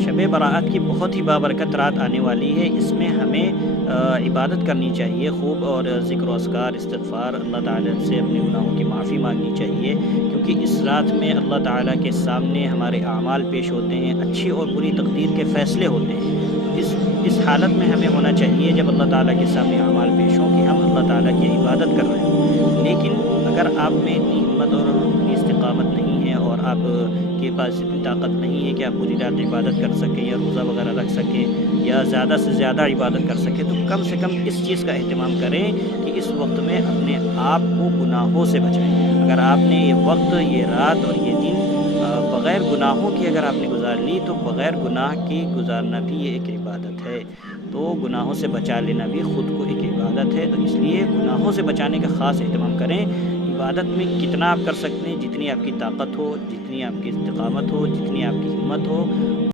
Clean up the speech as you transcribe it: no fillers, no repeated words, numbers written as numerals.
شب برأت کی بہت ہی بابرکت رات آنے والی ہے۔ اس میں ہمیں عبادت کرنی چاہیے خوب، اور ذکر و اذکار، استغفار، اللہ تعالیٰ سے اپنے گناہوں کی معافی مانگنی چاہیے، کیونکہ اس رات میں اللہ تعالیٰ کے سامنے ہمارے اعمال پیش ہوتے ہیں، اچھی اور بری تقدیر کے فیصلے ہوتے ہیں۔ تو اس حالت میں ہمیں ہونا چاہیے جب اللہ تعالیٰ کے سامنے اعمال پیش ہوں کہ ہم اللہ تعالیٰ کی عبادت کر رہے ہوں۔ لیکن اگر آپ میں اتنی ہمت اور اتنی استقامت نہیں ہے، اور آپ کے پاس اتنی طاقت نہیں ہے کہ آپ پوری رات عبادت کر سکیں یا روزہ وغیرہ رکھ سکیں یا زیادہ سے زیادہ عبادت کر سکیں، تو کم سے کم اس چیز کا اہتمام کریں کہ اس وقت میں اپنے آپ کو گناہوں سے بچائیں۔ اگر آپ نے یہ وقت، یہ رات اور یہ دن بغیر گناہوں کی اگر آپ نے گزار لی، تو بغیر گناہ کی گزارنا بھی یہ ایک عبادت ہے۔ تو گناہوں سے بچا لینا بھی خود کو ایک عبادت ہے، تو اس لیے گناہوں سے بچانے کا خاص اہتمام کریں۔ عبادت میں کتنا آپ کر سکتے ہیں، جتنی آپ کی طاقت ہو، جتنی آپ کی استقامت ہو، جتنی آپ کی ہمت ہو،